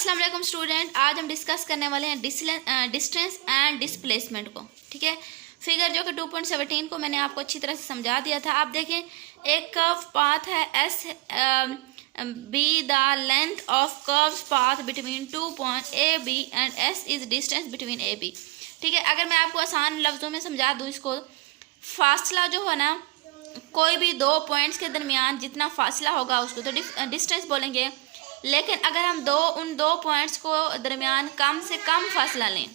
अस्सलाम वालेकुम स्टूडेंट, आज हम डिस्कस करने वाले हैं डिस्टेंस एंड डिस्प्लेसमेंट को। ठीक है, फिगर जो कि 2.17 को मैंने आपको अच्छी तरह से समझा दिया था। आप देखें, एक कर्व पाथ है S, B the length of curve path between 2 point A B and S is distance between A B. ठीक है, अगर मैं आपको आसान लफ्ज़ों में समझा दूँ इसको, फासला जो है ना, कोई भी दो पॉइंट्स के दरमियान जितना फासला होगा उसको तो डिस्टेंस बोलेंगे। लेकिन अगर हम उन दो पॉइंट्स को दरमियान कम से कम फासला लें,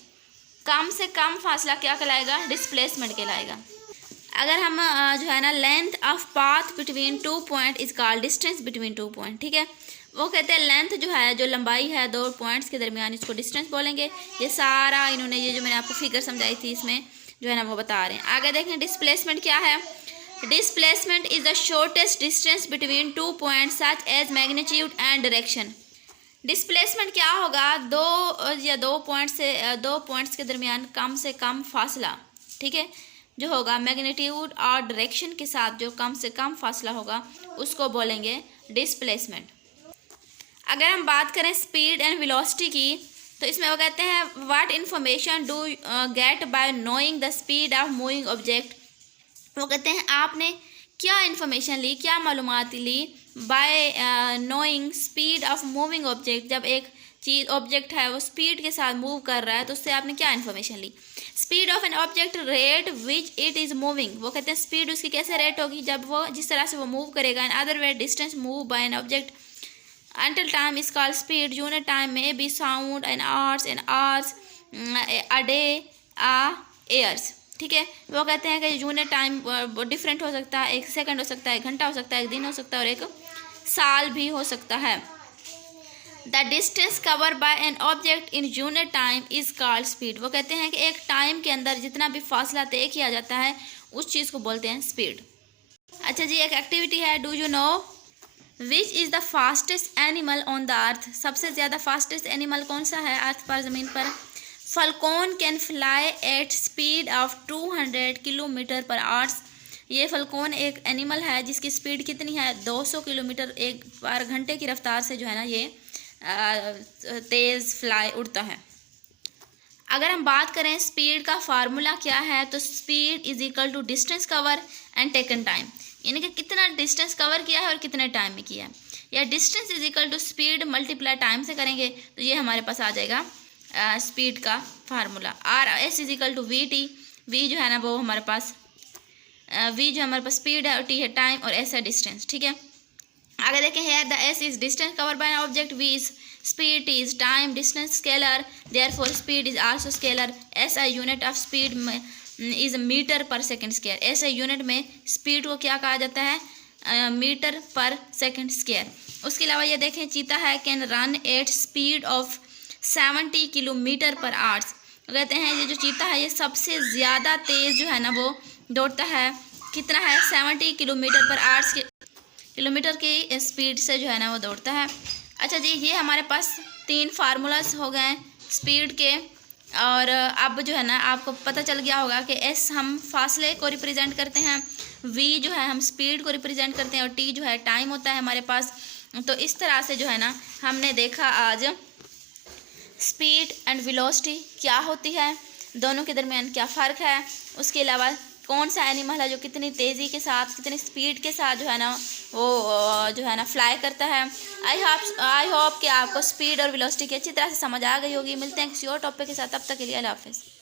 कम से कम फासला क्या कहलाएगा? डिस्प्लेसमेंट कहलाएगा। अगर हम जो है ना, length of path between 2 point is called distance between 2 point. ठीक है, वो कहते हैं लेंथ जो है, जो लंबाई है दो पॉइंट्स के दरमियान, इसको डिस्टेंस बोलेंगे। ये सारा इन्होंने ये जो मैंने आपको फिगर समझाई थी इसमें जो है ना वो बता रहे हैं। आगे देखें, डिस्प्लेसमेंट क्या है? Displacement is the shortest distance between two points such as magnitude and direction. Displacement क्या होगा? दो पॉइंट्स के दरमियान कम से कम फासला, ठीक है, जो होगा मैग्नीट्यूड और डायरेक्शन के साथ जो कम से कम फासला होगा उसको बोलेंगे डिस्प्लेसमेंट। अगर हम बात करें स्पीड एंड वेलोसिटी की, तो इसमें वो कहते हैं what information do get by knowing the speed of moving object. वो कहते हैं आपने क्या इन्फॉर्मेशन ली, क्या मालूमात ली by knowing speed of moving object. जब एक चीज़ ऑब्जेक्ट है वो स्पीड के साथ मूव कर रहा है तो उससे आपने क्या इन्फॉर्मेशन ली? Speed of an object rate which it is moving. वो कहते हैं स्पीड उसकी कैसे रेट होगी? जब वो जिस तरह से वो मूव करेगा। In other way distance move by an object until time is called speed. Unit time may be sound and hours, a day, years. ठीक है, वो कहते हैं कि यूनिट टाइम डिफरेंट हो सकता है, एक सेकंड हो सकता है, एक घंटा हो सकता है, एक दिन हो सकता है और एक साल भी हो सकता है। The distance cover by an object in unit time is called speed. वो कहते हैं कि एक टाइम के अंदर जितना भी फासला तय किया जाता है उस चीज़ को बोलते हैं स्पीड। अच्छा जी, एक एक्टिविटी है, do you know which is the fastest animal on the earth. सबसे ज़्यादा फास्टेस्ट एनिमल कौन सा है अर्थ पर, ज़मीन पर? Falcon can fly at speed of 200 kilometre per hours. ये फल्कोन एक एनिमल है जिसकी स्पीड कितनी है? 200 किलोमीटर एक बार घंटे की रफ्तार से जो है ना ये तेज़ फ्लाई उड़ता है। अगर हम बात करें स्पीड का फार्मूला क्या है, तो speed is equal to distance cover and taken time, यानी कि कितना डिस्टेंस कवर किया है और कितने टाइम में किया है। या distance is equal to speed multiply time से करेंगे तो ये हमारे पास आ जाएगा स्पीड का formula. Or S is equal to V T. V जो है ना वो हमारे पास स्पीड है और टी है टाइम और एस है डिस्टेंस। ठीक है, आगे देखें, here the S is distance cover by an object, V is speed, T is time, distance scalar, therefore speed is also scalar. S I unit of speed is metre per second square. S I unit में speed को क्या कहा जाता है? Metre per second square. उसके अलावा ये देखें, चीता है can run at speed of 70 kilometre per hours. कहते हैं ये जो चीता है ये सबसे ज़्यादा तेज़ जो है ना वो दौड़ता है, कितना है? 70 किलोमीटर पर आवर्स के किलोमीटर की स्पीड से जो है ना वो दौड़ता है। अच्छा जी, ये हमारे पास 3 फार्मूलाज हो गए स्पीड के। और अब जो है ना आपको पता चल गया होगा कि एस हम फासले को रिप्रेजेंट करते हैं, वी जो है हम स्पीड को रिप्रेजेंट करते हैं और टी जो है टाइम होता है हमारे पास। तो इस तरह से जो है ना हमने देखा आज स्पीड एंड वेलोसिटी क्या होती है, दोनों के दरमियान क्या फ़र्क है, उसके अलावा कौन सा एनिमल है जो कितनी तेज़ी के साथ, कितनी स्पीड के साथ जो है ना वो जो है ना फ्लाई करता है। आई होप कि आपको स्पीड और वेलोसिटी की अच्छी तरह से समझ आ गई होगी। मिलते हैं किसी और टॉपिक के साथ, तब तक के लिए अल्लाह हाफ़िज़।